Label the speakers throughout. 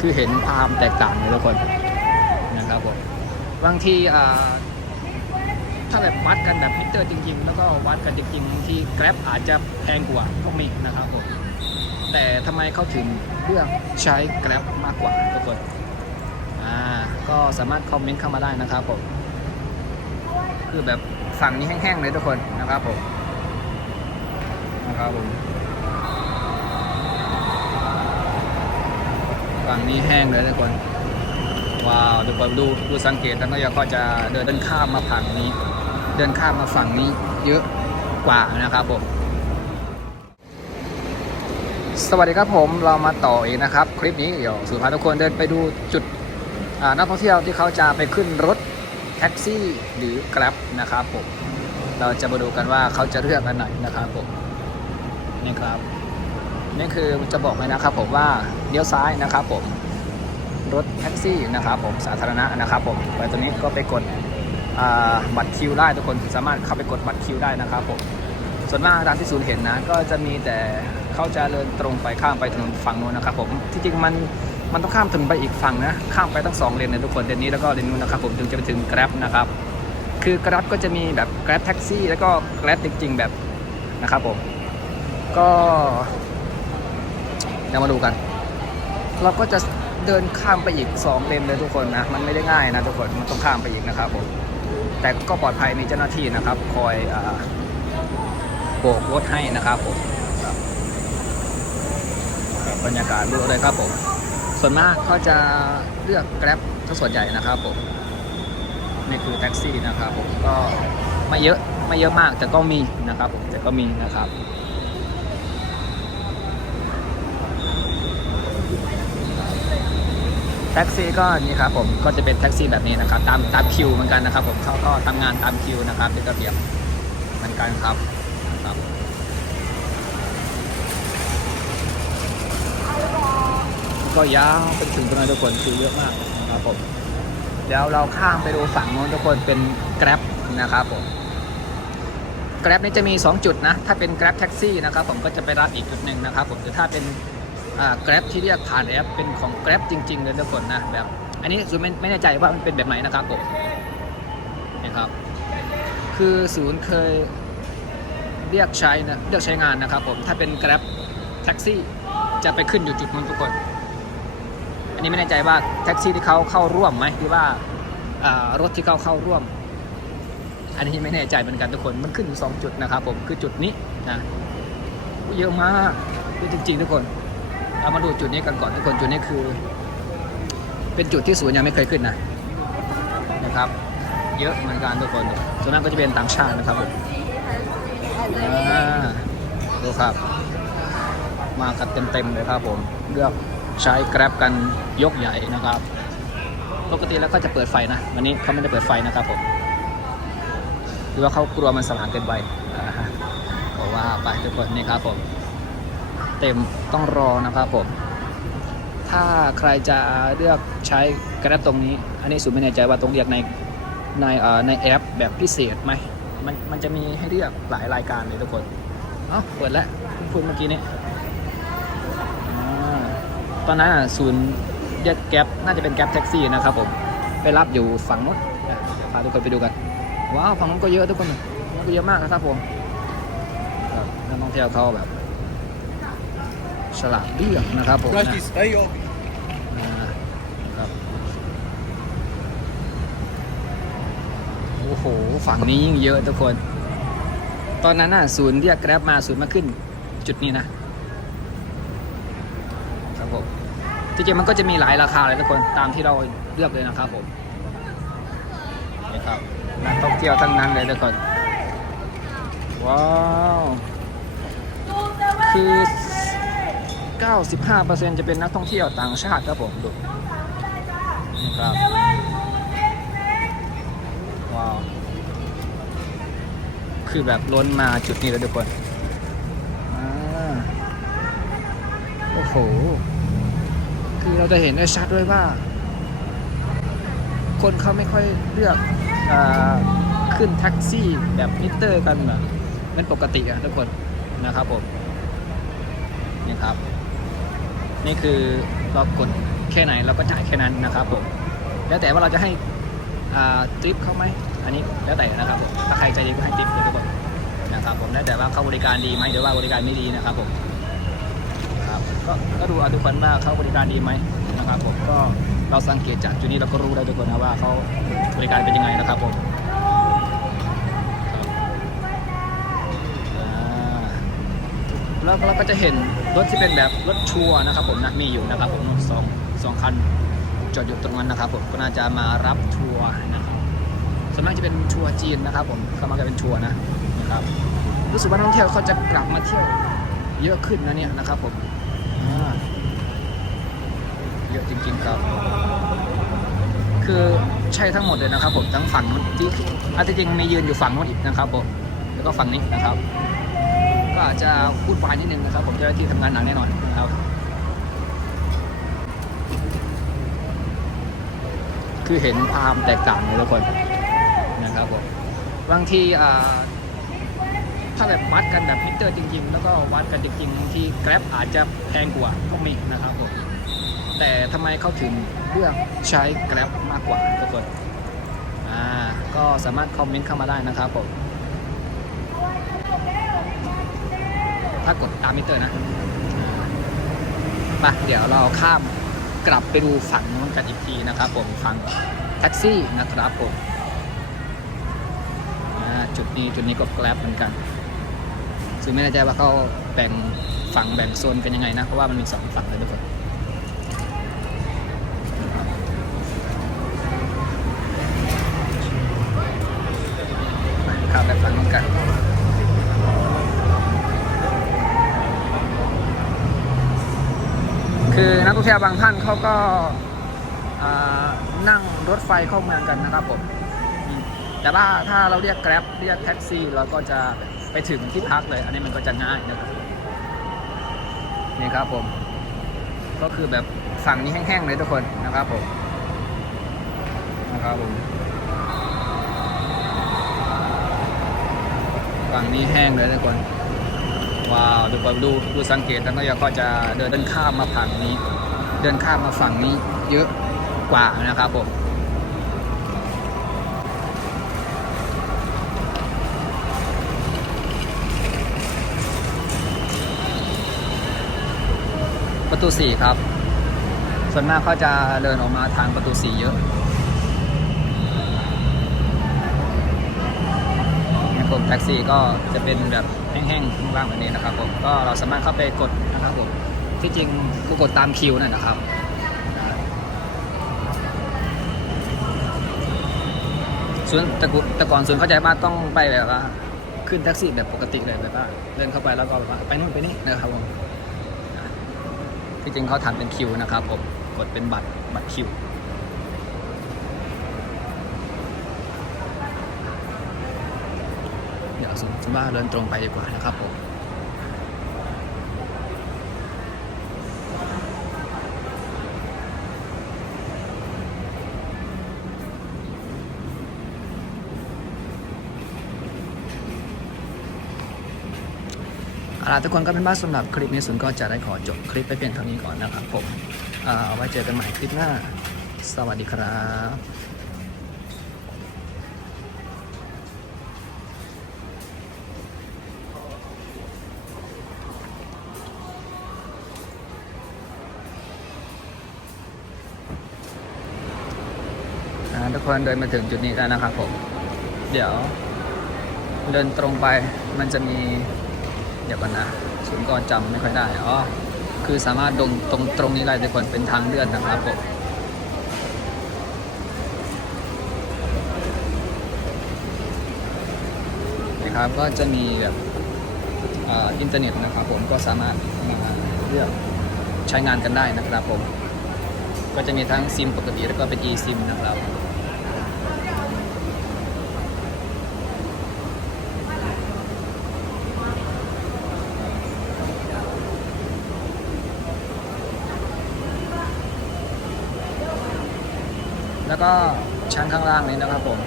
Speaker 1: คือเห็นความแตกต่างเลยทุกคนนะครับผมบางที่ถ้าแบบวัดกันแบบมิเตอร์จริง ๆ แล้วก็วัดกันจริงๆบางที Grab อาจจะแพงกว่าก็มีนะครับผมแต่ทำไมเขาถึงเลือกใช้ Grab มากกว่าทุกคนอ่าก็สามารถคอมเมนต์เข้ามาได้นะครับผมคือแบบฝั่งนี้แห้งๆเลยทุกคนนะครับผมนะครับผม ฝั่งนี้แห้งเลยทุกคน ว้าวทุกคนดูดูสังเกตแล้วก็ยังก็จะเดินเดินข้ามมาฝั่งนี้ เดินข้ามมาฝั่งนี้เยอะกว่านะครับผมสวัสดีครับผมเรามาต่ออีกนะครับ คลิปนี้เดี๋ยวสุภาพทุกคนเดินไปดูจุดนักท่องเที่ยวที่เขาจะไปขึ้นรถแท็กซี่หรือ Grab นะครับผมเราจะมาดูกันว่าเขาจะเลือกอันไหนนะครับผมนี่ครับ นี่คือจะบอกเลยนะครับผมว่าเลี้ยวซ้ายนะครับผมรถแท็กซี่นะครับผมสาธารณะนะครับผมไปตรงนี้ก็ไปกดบัตรคิวได้ทุกคนสามารถเข้าไปกดบัตรคิวได้นะครับผมส่วนมากร้านที่ศูนย์เห็นนะ ก็จะมีแต่เขาจะเดินตรงไปข้ามไปถนนฝั่งนู้นนะครับผมที่จริงมันมันต้องข้ามถนนไปอีกฝั่งนะข้ามไปทั้งสองเลนเลยทุกคนเลนนี้แล้วก็เลนนู้นนะครับผมถึงจะไปถึง Grab นะครับคือ Grab ก็จะมีแบบ Grab แท็กซี่แล้วก็ Grab จริง ๆ แบบนะครับผม ก็ เดี๋ยวมาดูกัน เราก็จะเดินข้ามไปอีก 2 เลนเลยทุกคนนะ มันไม่ได้ง่ายนะทุกคน มันต้องข้ามไปอีกนะครับผม แต่ก็ปลอดภัยมีเจ้าหน้าที่นะครับ คอยอโบกรถให้นะครับผมบครับบรรยากาศดูเลยครับผม ส่วนมากเขาจะเลือกแกร็บทั้งส่วนใหญ่นะครับผม นี่คือแท็กซี่นะครับผม ก็ไม่เยอะไม่เยอะมากแต่ก็มีนะครับผม แต่ก็มีนะครับ แท็กซี่ก็นี่ครับผมก็จะเป็นแท็กซี่แบบนี้นะครับตามตามคิวเหมือนกันนะครับ ผมเขาก็ทำงานตามคิวนะครับเป็นระเบียบเหมือนกันครับครับก็ยาวไปถึงตรงนั้นทุกคนคือเยอะมากนะครับผมเดี๋ยวเราข้ามไปดูฝั่งโน้นทุกคนเป็น Grab นะครับผม Grab นี่จะมี 2 จุดนะ ถ้าเป็น Grab แท็กซี่นะครับผมก็จะไปรับอีกจุดหนึ่งนะครับผมแต่ถ้าเป็น อ่า Grab ที่เรียกผ่านแอปเป็นของ Grab จริงๆเลยทุกคนนะแบบอันนี้คือไม่ไม่แน่ใจว่ามันเป็นแบบไหนนะครับผมนะครับ คือศูนย์เคยเรียกใช้นะเรียกใช้งานนะครับผมถ้าเป็น Grab แท็กซี่จะไปขึ้นอยู่จุดนู้นทุกคน อันนี้ไม่แน่ใจว่าแท็กซี่ที่เขาเข้าร่วมไหมหรือว่ารถที่เขาเข้าร่วม อันนี้ไม่แน่ใจเหมือนกันทุกคนมันขึ้นอยู่สองจุดนะครับผมคือจุดนี้นะเยอะมากจริงๆทุกคน เรามาดูจุดนี้กันก่อนทุกคนจุดนี้คือ เป็นจุดที่ศูนย์ยังไม่เคยขึ้นนะนะครับ เยอะเหมือนกันทุกคนส่วนนั้นก็จะเป็นต่างชาตินะครับผมอ่าดูครับ มากันเต็มๆเลยครับผมเลือกใช้แกร็บกันยกใหญ่นะครับ ปกติแล้วก็จะเปิดไฟนะ วันนี้เขาไม่ได้เปิดไฟนะครับผมคือว่าเขากลัวมันสว่างเกินไปอ่าเพราะว่าไปทุกคนนี่ครับผม เต็มต้องรอนะครับผม ถ้าใครจะเลือกใช้กระดตรงนี้ อันนี้สุไม่แน่ใจว่าต้องเรียกในในในแอปแบบพิเศษไหมมันมันจะมีให้เลือกหลายรายการเลยทุกคนเอ้าเปิดแล้วคุณคุณเมื่อกี้นี้อตอนนั้นอะศูนย์เรียกแก๊ปน่าจะเป็นแก๊ปแท็กซี่นะครับผมไปรับอยู่ฝั่งนู้นพาทุกคนไปดูกัน ว้าว ฝั่งนู้นก็เยอะทุกคนมันก็เยอะมากนะครับผมนักท่องเที่ยวเขาแบบ ฉลาดเลือกนะครับผมนะ
Speaker 2: Practice. Hey, yo.
Speaker 1: อ่าครับโอ้โห ฝั่งนี้ยิ่งเยอะทุกคน ตอนนั้นน่ะศูนย์เรียกแกร็บมาศูนย์มาขึ้น จุดนี้นะครับผมที่จริงมันก็จะมีหลายราคาเลยทุกคนตามที่เราเลือกเลยนะครับผมนี่ครับนักท่องเที่ยวทั้งนั้นเลยทุกคนว้าว คือ 95%จะเป็นนักท่องเที่ยวต่างชาติครับผมดูนี่ครับว้าวคือแบบล้นมาจุดนี้แล้วทุกคนอโอ้โห คือเราจะเห็นได้ชัดด้วยว่า คนเขาไม่ค่อยเลือกอขึ้นแท็กซี่แบบมิเตอร์กันแบบเป็นปกติอะทุกคนนะครับผมนี่ครับ นี่คือเรากดแค่ไหนเราก็จ่ายแค่นั้นนะครับผมแล้วแต่ว่าเราจะให้ทริปเขาไหมอันนี้แล้วแต่นะครับผมถ้าใครใจดีก็ให้ทริปเลยทุกคนนะครับผมแล้วแต่ว่าเขาบริการดีไหมหรือว่าบริการไม่ดีนะครับผมครับก็ก็ดูอทุกคนว่าเขาบริการดีไหมนะครับผมก็เราสังเกตจากจุดนี้เราก็รู้ได้ทุกคนนะว่าเขาบริการเป็นยังไงนะครับผมครับอ่า แล้วเราก็จะเห็นรถที่เป็นแบบรถชัวร์นะครับผมนะมีอยู่นะครับผมสองสองคันจอดอยู่ตรงนั้นนะครับผมก็น่าจะมารับทัวร์นะครับส่วนมากจะเป็นทัวร์จีนนะครับ ผมเข้ามากันเป็นทัวร์นะนะครับรู้สึกว่านักท่องเที่ยวเขาจะกลับมาเที่ยวเยอะขึ้นนะเนี่ยนะครับผมเยอะจริงๆครับ คือใช่ทั้งหมดเลยนะครับผมทั้งฝั่งนู้นที่อันที่จริงมียืนอยู่ฝั่งนู้นอีกนะครับผมแล้วก็ฝั่งนี้นะครับ ก็อาจจะพูดวายนิดนึงนะครับ ผมเจ้าหน้าที่ทำงานหนักแน่นอนครับคือเห็นความแตกต่างเลยทุกคนนะครับผมบางที่ถ้าแบบวัดกันแบบมิเตอร์จริง ๆ แล้วก็วัดกันจริงๆบางที่แกร็บอาจจะแพงกว่าพวกนี้นะครับผมแต่ทำไมเขาถึงเลือกใช้แกร็บมากกว่าทุกคนอ่าก็สามารถคอมเมนต์เข้ามาได้นะครับผม ถ้ากดตามมิเตอร์นะมาเดี๋ยวเราข้ามกลับไปดูฝั่งนู้นกันอีกทีนะครับ ผมฝั่งแท็กซี่นะครับผมจุดนี้จุดนี้ก็แกลบเหมือนกันซึ่งไม่แน่ใจว่าเขาแบ่งฝั่งแบ่งโซนกันยังไงนะ เพราะว่ามันมีสองฝั่งเลยทุกคนข้ามไปฝั่งนู้นกัน คือนัก ท่องเที่ยวบางท่านเขาก็นั่งรถไฟเข้าเมืองกันนะครับผมอืมแต่ว่าถ้าเราเรียกแกร็บเรียกแท็กซี่เราก็จะไปถึงที่พักเลย อันนี้มันก็จะง่ายนะครับนี่ครับผม ก็คือแบบฝั่งนี้แห้งๆเลยทุกคนนะครับผมนะครับผมฝั่งนี้แห้งเลยทุกคนว้าวทุกคนดูดูสังเกตแล้วก็จะเดินข้ามมาฝั่งนี้ เดินข้ามมาฝั่งนี้เยอะกว่านะครับผมประตูสี่ครับ ส่วนมากเขาจะเดินออกมาทางประตูสี่เยอะผมแท็กซี่ก็จะเป็นแบบแห้งๆข้างล่างแบบนี้นะครับผม ก็เราสามารถเข้าไปกดนะครับผม ที่จริงก็กดตามคิวนั่นนะครับส่วนแต่กูแต่ก่อนส่วนเข้าใจว่าต้องไปแบบว่าขึ้นแท็กซี่แบบปกติเลยแบบว่าเดินเข้าไปแล้วก็แบบว่าไปนู่นไปนี่นะครับผมที่จริงเขาทำเป็นคิวนะครับผมกดเป็นบัตรบัตรคิวเดี๋ยวสมมติว่าเดินตรงไปดีกว่านะครับผม เอาล่ะ ทุกคนก็เป็นบ้านสำหรับคลิปนี้สุนก็จะได้ขอจบคลิปไปเพียงเท่านี้ก่อนนะครับผมเอาไว้เจอกันใหม่คลิปหน้า สวัสดีครับ่าทุกคนเดินมาถึงจุดนี้แล้วนะครับผม เดี๋ยวเดินตรงไปมันจะมี ดี๋ยวก่อนนะศูนย์ก็จำไม่ค่อยได้อ๋อคือสามารถตรงตรงตรงนี้ได้ทุกคนเป็นทางเลื่อนนะครับผมนะครับก็จะมีแบบอ,อินเทอร์เน็ตนะครับผมก็สามารถมาเลือกใช้งานกันได้นะครับผมก็จะมีทั้งซิมปกติแล้วก็เป็น e-sim นะครับ แล้วก็ชั้นข้างล่างนี้นะครับผม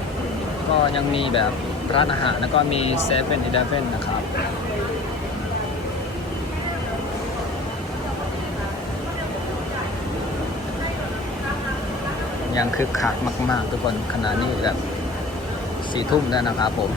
Speaker 1: ก็ยังมีแบบร้านอาหารแล้วก็มีเซเว่นอีเดฟเฟนนะครับยังคึกคักมาก ๆ ทุกคนขณะนี้แบบสี่ทุ่มแล้วนะครับผม